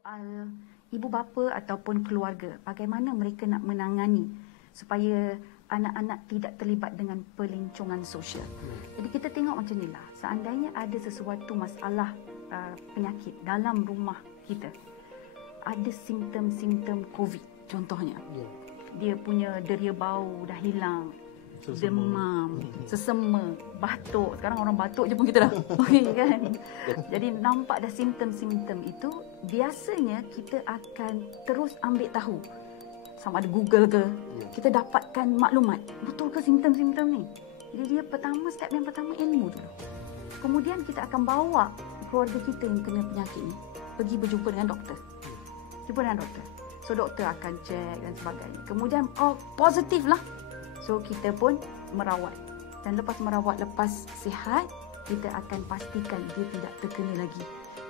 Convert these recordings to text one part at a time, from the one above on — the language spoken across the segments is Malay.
soal ibu bapa ataupun keluarga, bagaimana mereka nak menangani supaya anak-anak tidak terlibat dengan pelincongan sosial. Jadi kita tengok macam inilah, seandainya ada sesuatu masalah penyakit dalam rumah kita, ada simptom-simptom COVID contohnya, dia punya deria bau dah hilang, demam, sesama, batuk. Sekarang orang batuk je pun kita dah okey kan. Jadi nampak dah simptom-simptom itu, biasanya kita akan terus ambil tahu, sama ada Google ke, kita dapatkan maklumat betul ke simptom-simptom ni. Jadi dia step yang pertama ilmu dulu. Kemudian kita akan bawa keluarga kita yang kena penyakit ni pergi berjumpa dengan doktor. Jumpa dengan doktor. So doktor akan cek dan sebagainya. Kemudian positif lah. So kita pun merawat. Dan lepas merawat, lepas sihat, kita akan pastikan dia tidak terkena lagi.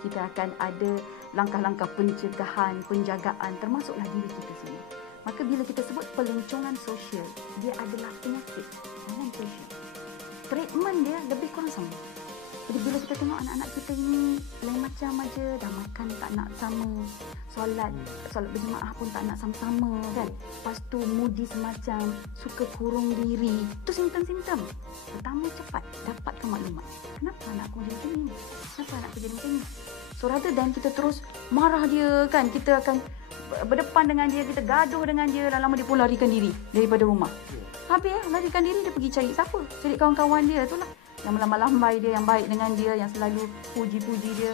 Kita akan ada langkah-langkah pencegahan, penjagaan, termasuklah diri kita sendiri. Maka bila kita sebut pelincongan sosial, dia adalah penyakit dalam sosial. Treatment dia lebih kurang sama. Jadi bila kita tengok anak-anak kita ini lain macam aja, dah makan tak nak sama, solat berjemaah pun tak nak sama-sama kan. Lepas tu moody semacam, suka kurung diri. Itu simptom-simptom. Pertama cepat dapatkan maklumat. Kenapa anakku jadi macam ni? Kenapa anakku jadi macam ni? So rather than kita terus marah dia kan, kita akan berdepan dengan dia, kita gaduh dengan dia, lama-lama dia pun larikan diri daripada rumah. Habis larikan diri, dia pergi cari siapa? Cari kawan-kawan dia tu lah, yang melambai-lambai dia, yang baik dengan dia, yang selalu puji-puji dia,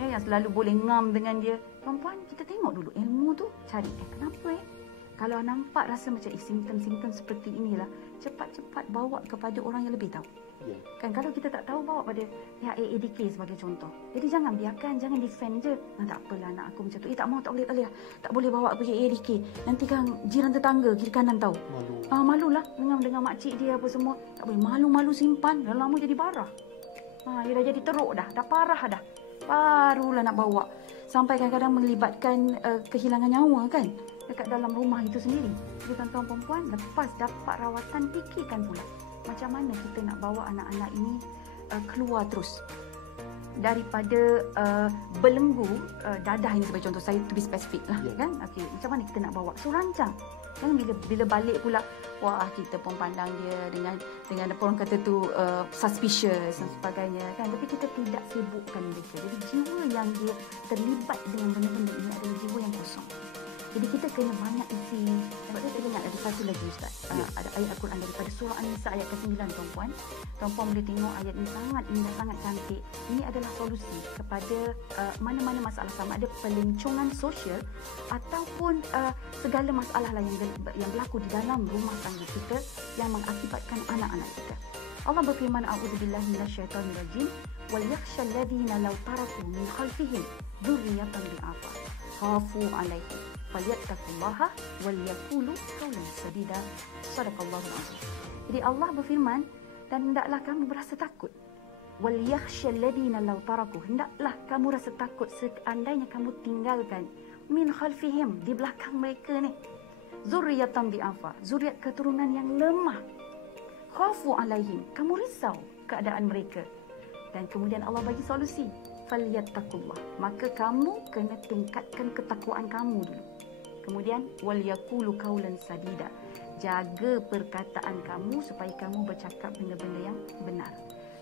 yang selalu boleh ngam dengan dia. Perempuan, kita tengok dulu ilmu tu, cari kenapa kalau nampak rasa macam simptom-simptom seperti inilah, cepat-cepat bawa kepada orang yang lebih tahu. Kan kalau kita tak tahu, bawa pada pihak AADK sebagai contoh. Jadi jangan defend je. Tak apalah anak aku macam tu. Tak mau, tak boleh. Tak boleh bawa pergi AADK. Nanti kan jiran tetangga kiri kanan tahu. Malulah dengan makcik dia apa semua. Tak boleh, malu-malu simpan. Dah lama jadi barah. Dia dah jadi teruk dah parah dah. Barulah nak bawa. Sampai kadang-kadang melibatkan kehilangan nyawa kan dekat dalam rumah itu sendiri. Jadi tuan-tuan perempuan, lepas dapat rawatan, fikirkan pula macam mana kita nak bawa anak-anak ini keluar terus daripada belenggu dadah ini sebagai contoh, saya to be specific lah kan. Okey, macam mana kita nak bawa? So rancang. Jangan bila balik pula, wah kita pun pandang dia dengan apa orang kata tu suspicious dan sebagainya kan. Tapi kita tidak sibukkan mereka. Jadi jiwa yang dia terlibat dengan benda-benda ini adalah jiwa yang kosong. Jadi kita kena banyak isi. Sebab saya ingat ada satu lagi Ustaz, ada ayat Al-Quran daripada surah An-Nisa ayat ke-9 tuan-puan. Tuan-puan boleh tengok ayat ini sangat indah, sangat cantik. Ini adalah solusi kepada mana-mana masalah, sama ada pelincongan sosial ataupun segala masalah lain yang berlaku di dalam rumah tangga kita yang mengakibatkan anak-anak kita. Allah berfirman, a'udzubillahi minasyaitonir rajim, wal yakhshal ladzina law taraku min khalfihim dzurriyyatan dha'afa khafu 'alaihim falyattaqullaha wal yaqulu qawlan sadida. Sadaqallahul azim. Jadi Allah berfirman, dan hendaklah kamu berasa takut. Wal yakhshal ladzina law taraku, hendaklah kamu rasa takut seandainya kamu tinggalkan min khalfihim, di belakang mereka ni, zurriyatan bi'afa, zuriat keturunan yang lemah. Khafu alaihim, kamu risau keadaan mereka. Dan kemudian Allah bagi solusi, falyattaqullah, maka kamu kena tingkatkan ketakwaan kamu dulu. Kemudian wal yaqulu qawlan sadida, jaga perkataan kamu supaya kamu bercakap benda-benda yang benar.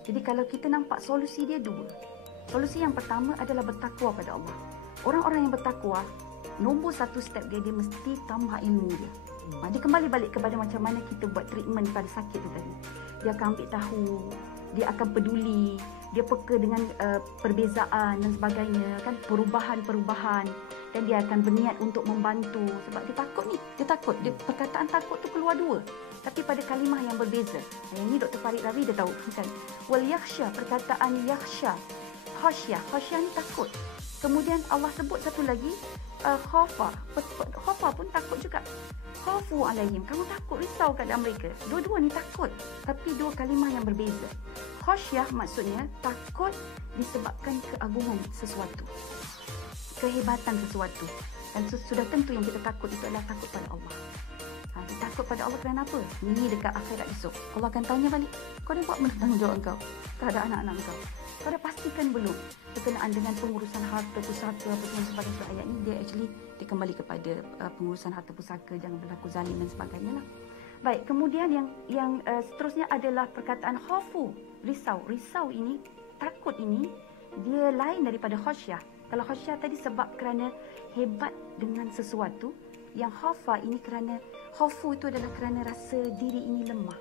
Jadi kalau kita nampak solusi dia dua. Solusi yang pertama adalah bertakwa pada Allah. Orang-orang yang bertakwa, nombor satu step dia mesti tambah ilmu dia. Dia kembali balik kepada macam mana kita buat treatment pada sakit tu tadi. Dia akan ambil tahu, dia akan peduli, dia peka dengan perbezaan dan sebagainya kan, perubahan-perubahan, dan dia akan berniat untuk membantu sebab dia takut ni, perkataan takut tu keluar dua tapi pada kalimah yang berbeza. Yang ni Dr. Farid Ravi dia tahu kan. Wal yakhsha, perkataan yakhsha, khasyah ni takut. Kemudian Allah sebut satu lagi, khafa pun takut juga. Khafu alaihim, kamu takut, risau keadaan mereka. Dua-dua ni takut, tapi dua kalimah yang berbeza. Khasyah maksudnya takut disebabkan keagungan sesuatu, kehebatan sesuatu. Dan sudah tentu yang kita takut itu adalah takut pada Allah. Kita takut pada Allah kerana apa? Ini dekat akhirat esok, Allah akan tanya balik, kau dah buat mana tanggungjawab kau terhadap anak-anak kau? Kau dah pastikan belum berkenaan dengan pengurusan harta pusaka apa semua sebagainya. Ayat ni dia actually dia kembali kepada pengurusan harta pusaka, jangan berlaku zalim dan sebagainya lah. Baik, kemudian yang seterusnya adalah perkataan khafu, risau. Risau ini, takut ini dia lain daripada khasyah. Kalau khasyah tadi sebab kerana hebat dengan sesuatu, yang khafa ini kerana khafu itu adalah kerana rasa diri ini lemah.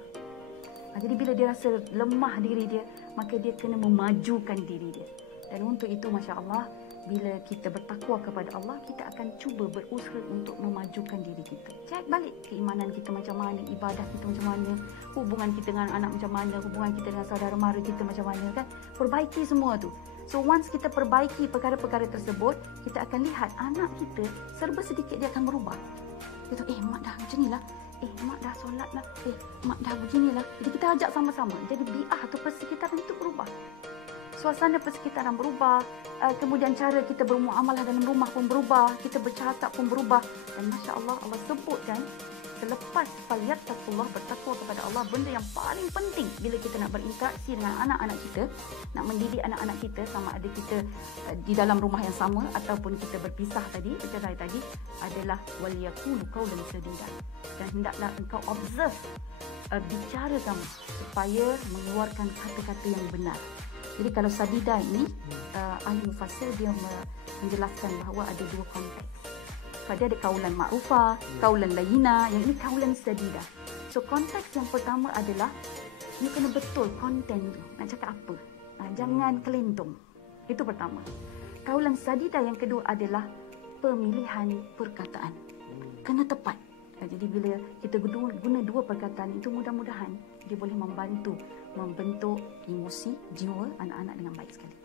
Jadi bila dia rasa lemah diri dia, maka dia kena memajukan diri dia. Dan untuk itu, Masya Allah, bila kita bertakwa kepada Allah, kita akan cuba berusaha untuk memajukan diri kita. Cek balik keimanan kita macam mana, ibadah kita macam mana, hubungan kita dengan anak macam mana, hubungan kita dengan saudara mara kita macam mana, kan? Perbaiki semua tu. So once kita perbaiki perkara-perkara tersebut, kita akan lihat anak kita serba sedikit dia akan berubah. Dia tahu, mak dah macam ni lah. Mak dah solat lah. Mak dah beginilah. Jadi kita ajak sama-sama. Jadi bi'ah atau persekitaran itu berubah. Suasana persekitaran berubah. Kemudian cara kita bermuamalah dalam rumah pun berubah. Kita bercakap pun berubah. Dan Masya Allah, Allah sebutkan selepas falyattaqullah, bertakwa kepada Allah, benda yang paling penting bila kita nak berinteraksi dengan anak-anak kita, nak mendidik anak-anak kita, sama ada kita di dalam rumah yang sama ataupun kita berpisah tadi, bercerai tadi, adalah waliyaqulu qawlan sadida. Dan hendaklah engkau observe bicara kamu supaya mengeluarkan kata-kata yang benar. Jadi kalau sadida ini, ahli mufassir dia menjelaskan bahawa ada dua konteks. Dia ada kaulan ma'rufah, kaulan layina, yang ini kaulan sadida. So konteks yang pertama adalah you kena betul konten tu, nak cakap apa. Jangan kelentong. Itu pertama. Kaulan sadida yang kedua adalah pemilihan perkataan. Kena tepat. Jadi bila kita guna dua perkataan itu, mudah-mudahan dia boleh membantu membentuk emosi jiwa anak-anak dengan baik sekali.